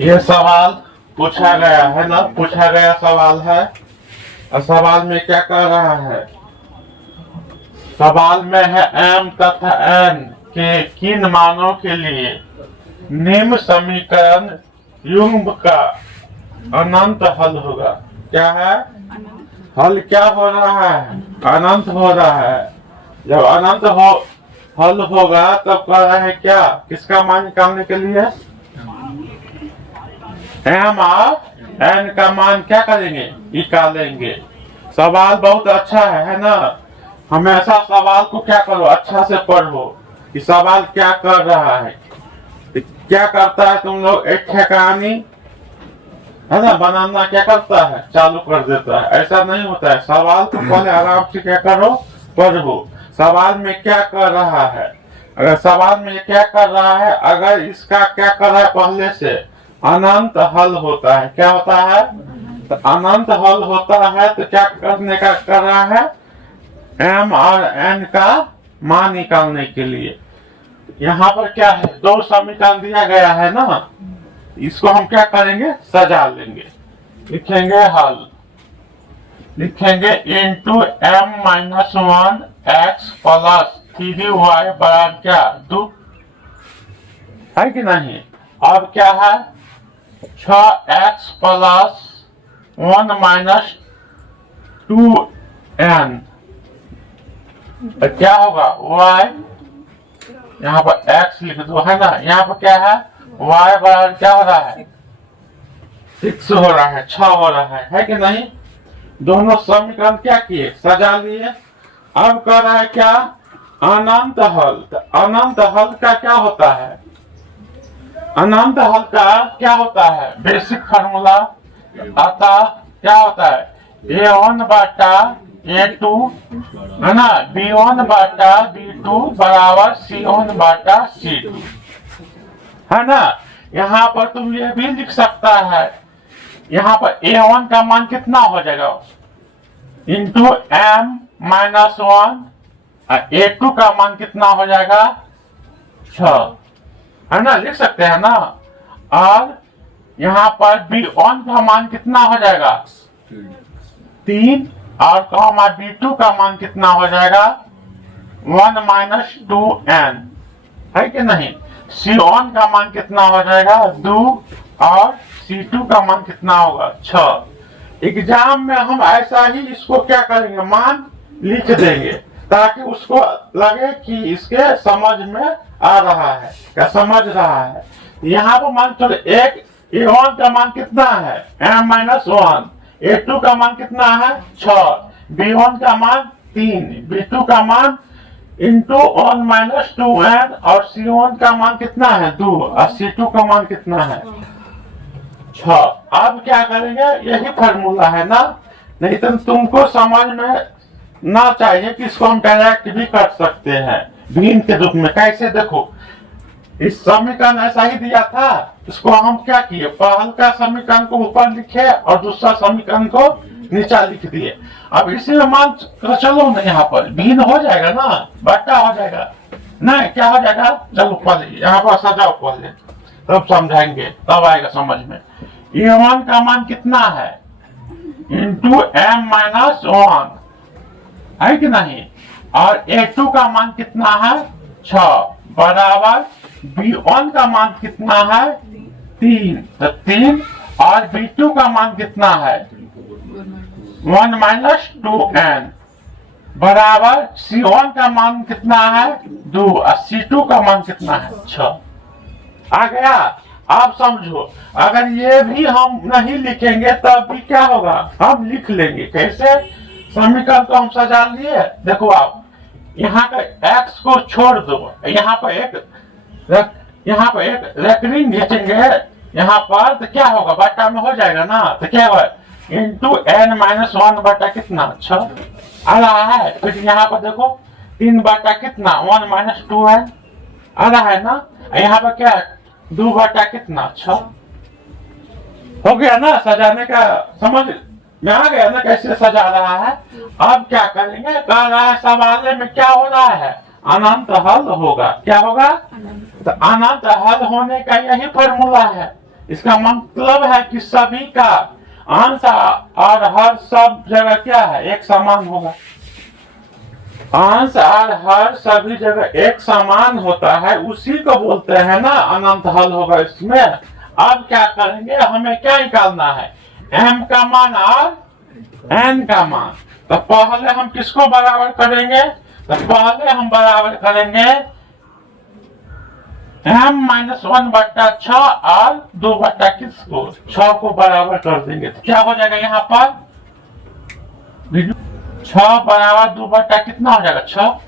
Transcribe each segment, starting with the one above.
ये सवाल पूछा गया है ना, पूछा गया सवाल है। और सवाल में क्या कर रहा है? सवाल में है m तथा n के किन मानों के लिए निम्न समीकरण युग्म का अनंत हल होगा। क्या है? हल क्या हो रहा है? अनंत हो रहा है। जब अनंत हल होगा तब कह रहे हैं क्या, किसका मान निकालने के लिए? m और n का मान क्या करेंगे? निकालेंगे। सवाल बहुत अच्छा है ना। हमेशा सवाल को क्या करो, अच्छा से पढ़ो कि सवाल क्या कर रहा है। क्या करता है तुम लोग, एक ठेकानी है ना बनाना क्या करता है, चालू कर देता है। ऐसा नहीं होता है। सवाल को पहले आराम से क्या करो, पढ़ो। सवाल में क्या कर रहा है, अगर सवाल में क्या कर रहा है, अगर इसका क्या कर रहा है पहले से अनंत हल होता है। क्या होता है? तो अनंत हल होता है तो क्या करने का कर रहा है? m और n का मान निकालने के लिए। यहाँ पर क्या है, दो समीकरण दिया गया है ना, इसको हम क्या करेंगे, सजा लेंगे। लिखेंगे हल, लिखेंगे into m minus 1 x plus 3y बराबर क्या 2 है कि नहीं। अब क्या है, 6x प्लस 1 माइनस 2n क्या होगा, y यहाँ पर x लिख दो है ना। यहाँ पर क्या है, y बराबर क्या हो रहा है, 6 हो रहा है, 6 हो रहा है कि नहीं। दोनों समीकरण क्या किए, सजा लिए। अब कह रहा है क्या, अनंत हल। तो अनंत हल का क्या होता है, अनंत हल का क्या होता है, बेसिक फार्मूला। अतः क्या होता है, a1 बाटा a2 है ना, b1 बाटा b2 बराबर c1 बाटा c2 है ना। यहाँ पर तुम ये भी लिख सकता है, यहाँ पर a1 का मान कितना हो जाएगा, इंटू m माइनस 1, a2 का मान कितना हो जाएगा 6 है ना, लिख सकते हैं ना। और यहाँ पर b1 का मान कितना हो जाएगा 3, और b2 का मान कितना हो जाएगा 1 माइनस 2n है कि नहीं। c1 का मान कितना हो जाएगा 2, और c2 का मान कितना होगा 6। एग्जाम में हम ऐसा ही इसको क्या करेंगे, मान लिख देंगे ताकि उसको लगे कि इसके समझ में आ रहा है, क्या समझ रहा है। यहाँ पर मान चलो एक a1 का मान कितना है m माइनस 1, a2 का मान कितना है 6, b1 का मान 3, b2 का मान इंटू 1 माइनस 2n, और c1 का मान कितना है 2, और c2 का मान कितना है 6। अब क्या करेंगे, यही फार्मूला है ना। नहीं तो तुमको समझ में ना चाहिए कि इसको हम डायरेक्ट भी कर सकते हैं भिन्न के रूप में। कैसे, देखो इस समीकरण ऐसा ही दिया था, इसको हम क्या किए, पहल का समीकरण को ऊपर लिखे और दूसरा समीकरण को नीचा लिख दिए। अब इसी में मान चलो ना, यहाँ पर भिन्न हो जाएगा ना, बट्टा हो जाएगा नहीं, क्या हो जाएगा, चलो पहले यहाँ पर सजाओ पहले, तब समझाएंगे, तब आएगा समझ में। a1 का मान कितना है, इंटू m माइनस 1 है कि नहीं, और a2 का मान कितना है 6 बराबर b1 का मान कितना है 3, तो 3, और b2 का मान कितना है 1 माइनस 2n बराबर c1 का मान कितना है 2, और c2 का मान कितना है 6। आ गया। आप समझो, अगर ये भी हम नहीं लिखेंगे तब भी क्या होगा, हम लिख लेंगे। कैसे, समीकरण को हम सजा लिए। देखो आप यहाँ का x को छोड़ दो, यहाँ पर एक रेकरिंग खींचेंगे यहाँ पर, तो क्या होगा, बट्टा में हो जाएगा ना। तो क्या होगा, इंटू n माइनस 1 बटा कितना 6 आ रहा है। फिर यहाँ पर देखो 3 बटा कितना 1 माइनस 2n आ रहा है ना। यहाँ पर क्या है 2 बटा कितना 6 हो गया ना। सजाने का समझ में आ गया ना, कैसे सजा रहा है। अब क्या करेंगे, कह रहा है सवाल में क्या हो रहा है, अनंत हल होगा। क्या होगा? तो अनंत हल होने का यही फॉर्मूला है। इसका मतलब है कि सभी का अंश और हर सब जगह क्या है? एक समान होगा। अंश और हर सभी जगह एक समान होता है, उसी को बोलते हैं ना अनंत हल होगा इसमें। अब क्या करेंगे, हमें क्या निकालना है? m का मान और n का मान। तो पहले हम किसको बराबर करेंगे? तो पहले हम बराबर करेंगे m-1/6 और 2 किसको? 6 को बराबर कर देंगे। तो क्या हो जाएगा यहाँ पर? 6 बराबर 2 कितना हो जाएगा? 6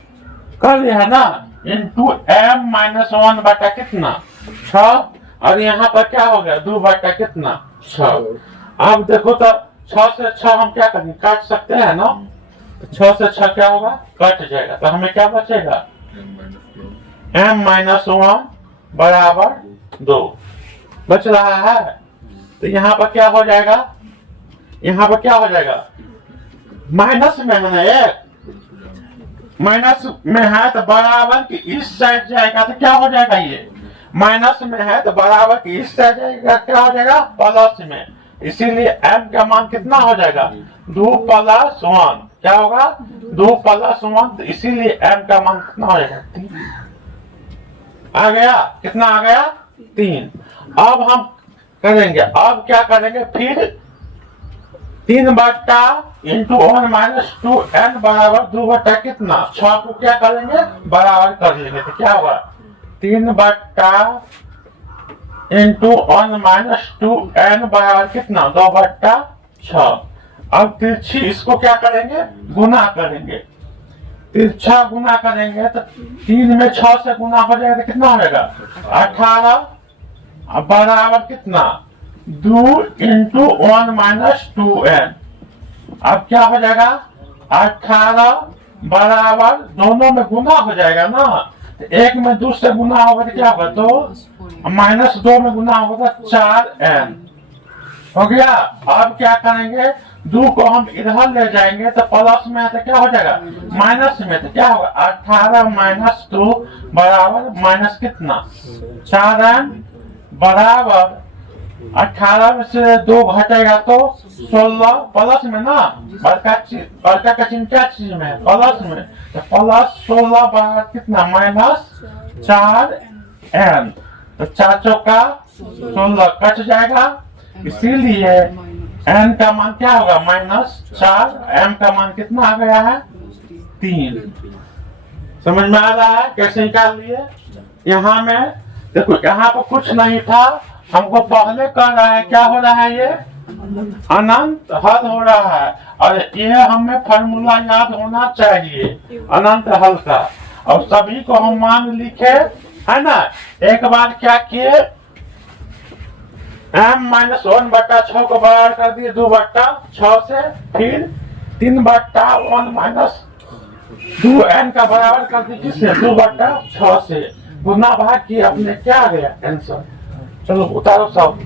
कर दिया है ना, इंटू m-1 कितना? 6। और यहाँ पर क्या हो गया? 2 कितना? 6। अब देखो तो 6 से 6 हम क्या करेंगे? काट सकते हैं ना। तो 6 से 6 क्या होगा? कट जाएगा। तो हमें क्या बचेगा? m-1 बराबर 2 बच रहा है। तो यहाँ पर क्या हो जाएगा? यहाँ पर क्या हो जाएगा? माइनस में है ना, एक माइनस में है तो बराबर की इस साइड जाएगा। तो क्या हो जाएगा? ये माइनस में है तो बराबर की इस साइड जाएगा। क्या हो जाएगा? प्लस में। इसीलिए m का मान कितना हो जाएगा? 2+1। क्या होगा? 2+1। तो इसीलिए m का मान कितना हो जाएगा? 3 आ गया। कितना आ गया? 3। अब हम करेंगे, अब क्या करेंगे फिर? 3/(1-2n) बराबर 2 कितना? 6 को क्या करेंगे? बराबर कर लेंगे। तो क्या होगा? 3/(1-2n) बराबर कितना? 2/6। अब तिरछी इसको क्या करेंगे? गुना करेंगे। तिरछा गुना करेंगे तो 3 में 6 से गुना हो जाएगा। तो कितना हो जाएगा? 18 बराबर कितना? 2 × 1-2n। अब क्या हो जाएगा? 18 बराबर दोनों में गुना हो जाएगा ना। तो 1 में 2 से गुना होगा तो क्या होगा? 2 -2 में गुना होगा 4n हो गया। अब क्या करेंगे? 2 को हम इधर ले जाएंगे तो प्लस में है तो क्या हो जाएगा? माइनस में। तो क्या होगा? 18 - 2 बराबर माइनस कितना? 4n बराबर 18 में से 2 घटेगा तो 16 प्लस में ना। बड़का का चिन्ह क्या चीज में है? प्लस में। तो +16 बराबर कितना? -4n। तो 4 चौका 16 कट जाएगा। इसीलिए n का मान क्या होगा? -4। m का मान कितना आ गया है? 3। समझ में आ रहा है कैसे निकाल लिए? यहाँ में देखो, यहाँ पर कुछ नहीं था, हमको पहले कर रहा है। क्या हो रहा है? ये अनंत हल हो रहा है। और ये हमें फॉर्मूला याद होना चाहिए अनंत हल का। और सभी को हम मान लिखे है ना। एक बार क्या किए? m-1/6 को बराबर कर दिए 2/6 से। फिर 3/1 - 2n का बराबर कर दिए किससे? 2/6 से। गुना भाग किए, अपने क्या आ गया आंसर? चलो उतारो सब।